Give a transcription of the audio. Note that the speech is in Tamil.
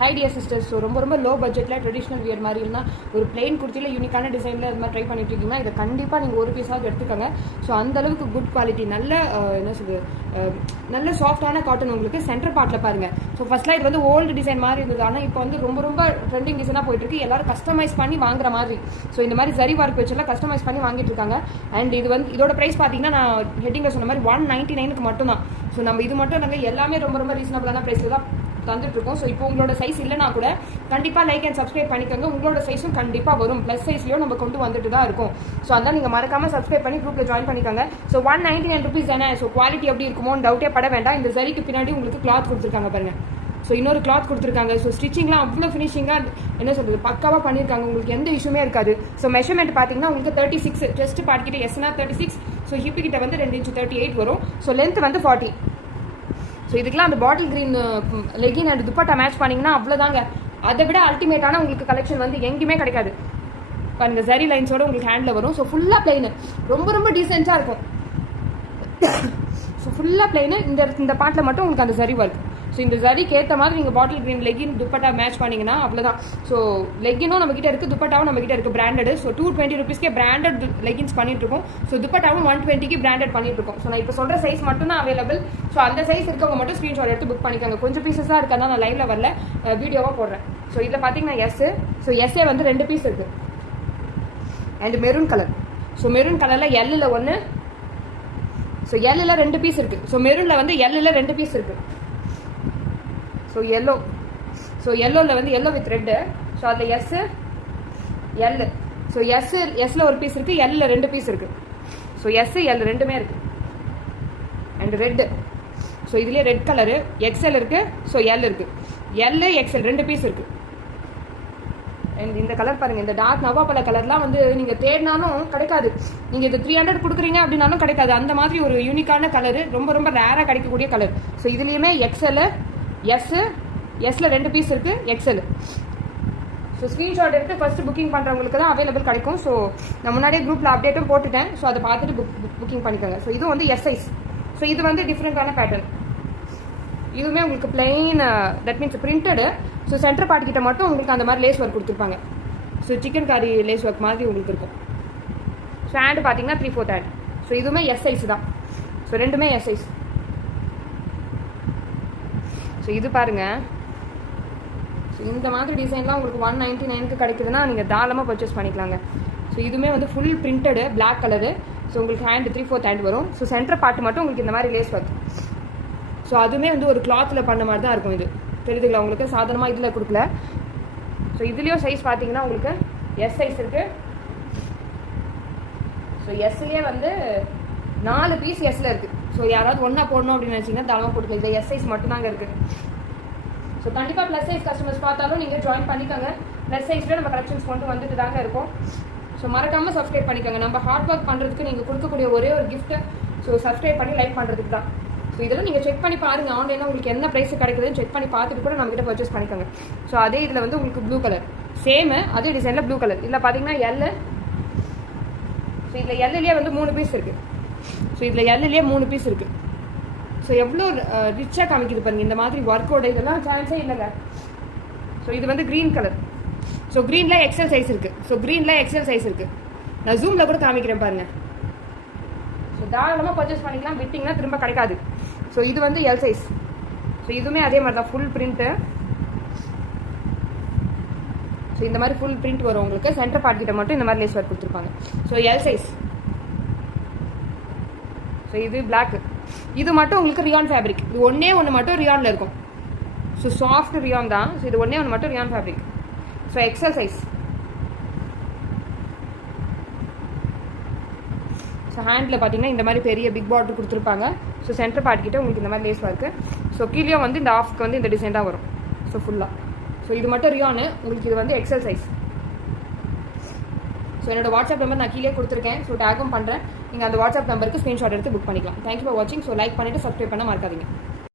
High dear sisters. ஸோ ரொம்ப ரொம்ப லோ பட்ஜெட்டில் ட்ரெடிஷ்னல் வியர் மாதிரி இருந்தால் ஒரு பிளெயின் குர்த்தியில் யூனிக்கான டிசைனில் அது மாதிரி ட்ரை பண்ணிட்டு இருக்கீங்கன்னா இதை கண்டிப்பாக நீங்கள் ஒரு பீஸாவது எடுத்துக்கோங்க. ஸோ அந்தளவுக்கு குட் குவாலிட்டி, நல்ல என்ன சொல்லுது, நல்ல சாஃப்டான காட்டன். உங்களுக்கு சென்டர் பார்ட்டில் பாருங்கள். ஸோ ஃபர்ஸ்ட்லாம் இது வந்து ஓல்டு டிசைன் மாதிரி இருந்தது, ஆனால் இப்போ வந்து ரொம்ப ரொம்ப ட்ரெண்டிங் டிசைனாக போயிட்டு இருக்கு. எல்லாரும் கஸ்டமைஸ் பண்ணி வாங்குற மாதிரி. ஸோ இந்த மாதிரி ஜரி ஒர்க் வச்செல்லாம் கஸ்டமைஸ் பண்ணி வாங்கிட்டு இருக்காங்க. அண்ட் இது வந்து இதோட ப்ரைஸ் பார்த்தீங்கன்னா நான் ஹெட்டிங்கில் சொன்ன மாதிரி 199 மட்டும் தான். ஸோ நம்ம இது மட்டும் நாங்கள் எல்லாமே ரொம்ப ரொம்ப ரீசனபிளான ப்ரைஸில் தான் தந்துட்டு இருக்கோம். ஸோ இப்போ உங்களோட சைஸ் இல்லைனா கூட கண்டிப்பாக லைக் அண்ட் சப்ஸ்கிரைப் பண்ணிக்கோங்க. உங்களோட சைஸும் கண்டிப்பாக வரும். ப்ளஸ் சைஸ்லையும் நம்ம கொண்டு வந்துட்டு தான் இருக்கும். ஸோ அதான் நீங்கள் மறக்காமல் சப்ஸ்கிரைப் பண்ணி குரூப்பில் ஜாயின் பண்ணிக்கோங்க. ஸோ 199 ருபீஸ் தானே. ஸோ குவாலிட்டி எப்படி இருக்குமோன்னு டவுட்டே பட வேண்டாம். இந்த சரிக்கு பின்னாடி உங்களுக்கு கிளாத் கொடுத்துருக்காங்க பாருங்க. ஸோ இன்னொரு கிளாத் கொடுத்துருக்காங்க. ஸோ ஸ்டிச்சிங்லாம் அவ்வளோ ஃபினிஷிங்காக என்ன சொல்கிறது பக்காவாக பண்ணியிருக்காங்க. உங்களுக்கு எந்த இஷ்யூமே இருக்காது. ஸோ மெஷர்மெண்ட் பார்த்தீங்கன்னா உங்களுக்கு 36, செஸ்ட் பார்ட் கிட்ட எஸ்னா 36, ஸோ ஹிப்பு கிட்ட வந்து 2 இன்ச் 38 வரும். ஸோ லென்த் வந்து 40. ஸோ இதுக்கெல்லாம் அந்த bottle green legging and dupatta match பண்ணிங்கன்னா அவ்வளோதாங்க. அதை விட அல்டிமேட்டான உங்களுக்கு கலெக்ஷன் வந்து எங்கேயுமே கிடைக்காது. பாருங்க, ஜரி லைன்ஸோட உங்களுக்கு ஹேண்டில் வரும். ஸோ ஃபுல்லாக பிளைனு, ரொம்ப ரொம்ப டீசென்ட்டாக இருக்கும். ஸோ ஃபுல்லாக பிளைனு, இந்த பாட்டில் மட்டும் உங்களுக்கு அந்த ஜரி ஒர்க். ஸோ இந்த ஜரிக்கு ஏற்ற மாதிரி நீங்கள் bottle green legging dupatta match பண்ணிங்கன்னா அவ்வளோதான். ஸோ லெகினும் நம்மகிட்ட இருக்குது, துப்பட்டாவும் நம்மகிட்ட இருக்குது பிராண்டட். ஸோ 220 ருபீஸ்க்கே பிராண்டட் லெகின்ஸ் பண்ணிட்டு இருக்கோம். ஸோ துப்பட்டாவும் 120க்கு பிராண்டட் பண்ணிட்டு இருக்கோம். ஸோ நான் இப்போ சொல்கிற சைஸ் மட்டும் தான் அவைலபிள். ஸோ அந்த சைஸ் இருக்கவங்க மட்டும் ஸ்க்ரீன்ஷாட் எடுத்து புக் பண்ணிக்கோங்க. கொஞ்சம் பீசஸ் தான் இருக்கா, நான் லைவ்ல வரல, வீடியோவாக போடுறேன். ஸோ இதில் பார்த்தீங்கன்னா எஸ். ஸோ எஸ்ஏ வந்து 2 பீஸ் இருக்குது. And maroon colour. So maroon கலரில் எல்லில் 1, ஸோ எல்லில் 2 பீஸ் இருக்குது. ஸோ மெரூனில் வந்து எல்லில் 2 பீஸ் இருக்குது. So yellow. ஸோ எல்லோவில் வந்து எல்லோ வித் ரெட்டு. ஸோ அதில் எஸ் எல். ஸோ எஸ்ல ஒரு பீஸ் இருக்குது, எல்லில் 2 பீஸ் இருக்குது. ஸோ எஸ் எல் ரெண்டுமே இருக்குது. And red. ஸோ இதுலேயே ரெட் கலரு எக்ஸ்எல் இருக்குது. ஸோ எல் இருக்குது. எல் எக்ஸ்எல் 2 பீஸ் இருக்குது. அண்ட் இந்த கலர் பாருங்கள், இந்த டார்க் நவாப்பழ கலர்லாம் வந்து நீங்கள் தேடினாலும் கிடைக்காது. நீங்கள் இது 300 கொடுக்குறீங்க அப்படின்னாலும் கிடைக்காது. அந்த மாதிரி ஒரு யூனிக்கான கலரு, ரொம்ப ரொம்ப ரேராக கிடைக்கக்கூடிய கலர். ஸோ இதுலேயுமே எக்ஸ்எல் எஸ்ல 2 பீஸ் இருக்கு, எக்ஸ்எல். ஸோ ஸ்க்ரீன்ஷாட் எடுத்து ஃபர்ஸ்ட் புக்கிங் பண்ணுறவங்களுக்கு தான் அவைலபிள் கிடைக்கும். ஸோ நான் முன்னாடியே குரூப்பில் அப்டேட்டும் போட்டுட்டேன். ஸோ அதை பார்த்துட்டு புக்கிங் பண்ணிக்கோங்க. ஸோ இது வந்து எஸ் சைஸ். ஸோ இது வந்து டிஃப்ரெண்டான பேட்டர்ன். இதுவுமே உங்களுக்கு plain, that means printed. So centre part கிட்ட மட்டும் உங்களுக்கு அந்த மாதிரி லேஸ் ஒர்க் கொடுத்துருப்பாங்க. ஸோ சிக்கன் காரி லேஸ் ஒர்க் மாதிரி உங்களுக்கு இருக்கும். ஸோ ஹேண்டு பார்த்தீங்கன்னா 3/4 ஹேண்ட். ஸோ இதுவுமே எஸ் சைஸ் தான். ஸோ ரெண்டுமே எஸ் சைஸ். ஸோ இது பாருங்கள். ஸோ இந்த மாதிரி டிசைன்லாம் உங்களுக்கு 199க்கு கிடைக்குதுன்னா நீங்கள் தாராளமாக பர்ச்சேஸ் பண்ணிக்கலாங்க. ஸோ இதுவுமே வந்து full printed black colour. So உங்களுக்கு ஹேண்டு 3/4 ஹேண்ட் வரும். ஸோ சென்டர் பார்ட் மட்டும் உங்களுக்கு இந்த மாதிரி லேஸ் ஒர்க். ஸோ அதுவுமே வந்து ஒரு கிளாத்தில் பண்ண மாதிரி தான் இருக்கும். இது தெரியுதுங்களா உங்களுக்கு, சாதாரணமாக இதில் கொடுக்கல. ஸோ இதுலேயும் சைஸ் பார்த்தீங்கன்னா உங்களுக்கு எஸ் சைஸ் இருக்குது. ஸோ எஸ்லேயே வந்து 4 பீஸ் எஸ்ல இருக்குது. ஸோ யாராவது ஒன்றா போடணும் அப்படின்னு நினச்சிங்கன்னா தாராளமாக போட்டுக்கலாம். இது எஸ் சைஸ் மட்டும்தாங்க இருக்குது. ஸோ கண்டிப்பாக ப்ளஸ் சைஸ் கஸ்டமர்ஸ் பார்த்தாலும் நீங்கள் ஜாயின் பண்ணிக்கோங்க. ப்ளஸ் சைஸில் நம்ம கலெக்ஷன்ஸ் கொண்டு வந்துட்டு தாங்க இருக்கும். ஸோ மறக்காமல் சப்ஸ்கிரைப் பண்ணிக்கோங்க. நம்ம ஹார்ட் ஒர்க் பண்ணுறதுக்கு நீங்கள் கொடுக்கக்கூடிய ஒரே ஒரு கிஃப்ட்டு ஸோ சப்ஸ்கிரைப் பண்ணி லைக் பண்ணுறதுக்கு தான். ஸோ இதெல்லாம் நீங்கள் செக் பண்ணி பாருங்கள். ஆன்லைனில் உங்களுக்கு என்ன ப்ரைஸ் கிடைக்குதுன்னு செக் பண்ணி பார்த்துட்டு கூட நம்மகிட்ட பர்ச்சேஸ் பண்ணிக்கோங்க. ஸோ அதே இதில் வந்து உங்களுக்கு ப்ளூ கலர் சேமு, அதே டிசைனில் ப்ளூ கலர். இதில் பார்த்தீங்கன்னா எல். ஸோ இதில் எல்லையே வந்து 3 பீஸ் இருக்குது. ஸோ இதில் எல்லையே 3 பீஸ் இருக்குது. ஸோ எவ்வளோ ரிச்சாக காமிக்குது பாருங்கள். இந்த மாதிரி ஒர்க்கோட இதெல்லாம் சான்ஸே இல்லைங்க. ஸோ இது வந்து க்ரீன் கலர். ஸோ க்ரீனில் எக்ஸல் சைஸ் இருக்குது. ஸோ க்ரீனில் எக்ஸல் சைஸ் இருக்குது. நான் ஜூமில் கூட காமிக்கிறேன் பாருங்கள். ஸோ தாராளமாக பர்ச்சேஸ் பண்ணிக்கலாம். விட்டிங்கன்னா திரும்ப கிடைக்காது. ஸோ இது வந்து எல் சைஸ். ஸோ இதுவுமே அதே மாதிரி தான் ஃபுல் பிரிண்ட்டு. ஸோ இந்த மாதிரி ஃபுல் பிரிண்ட் வரும் உங்களுக்கு. சென்டர் பார்ட் கிட்ட மட்டும் இந்த மாதிரி லேஸ் ஒர்க் கொடுத்துருப்பாங்க. So L size. ஸோ இது பிளாக். இது மட்டும் உங்களுக்கு ரியான் ஃபேப்ரிக். இது ஒன்று மட்டும் ரியானில் இருக்கும். ஸோ சாஃப்ட் ரியான் தான். ஸோ இது ஒன்று மட்டும் rayon fabric. So XL size. So ஹேண்டில் பார்த்தீங்கன்னா இந்த மாதிரி பெரிய பிக் பார்டர் கொடுத்துருப்பாங்க. ஸோ சென்டர் பார்ட் கிட்ட உங்களுக்கு இந்த மாதிரி லேஸ் ஒர்க்கு. ஸோ கீழே வந்து இந்த ஆஃப்க்கு வந்து இந்த டிசைன் தான் வரும். ஸோ ஃபுல்லாக. ஸோ இது மட்டும் ரியானு உங்களுக்கு. இது வந்து எக்ஸல் சைஸ். ஸோ என்னோட வாட்ஸ்அப் நம்பர் நான் கீழே கொடுத்துருக்கேன். ஸோ டேகும் பண்ணுறேன். நீங்கள் அந்த வாட்ஸ்அப் நம்பருக்கு ஸ்க்ரீன்ஷாட் எடுத்து புக் பண்ணிக்கலாம். தேங்க்யூ ஃபார் வாட்சிங். ஸோ லைக் பண்ணிவிட்டு சப்ஸ்கிரைப் பண்ண மறக்காதீங்க.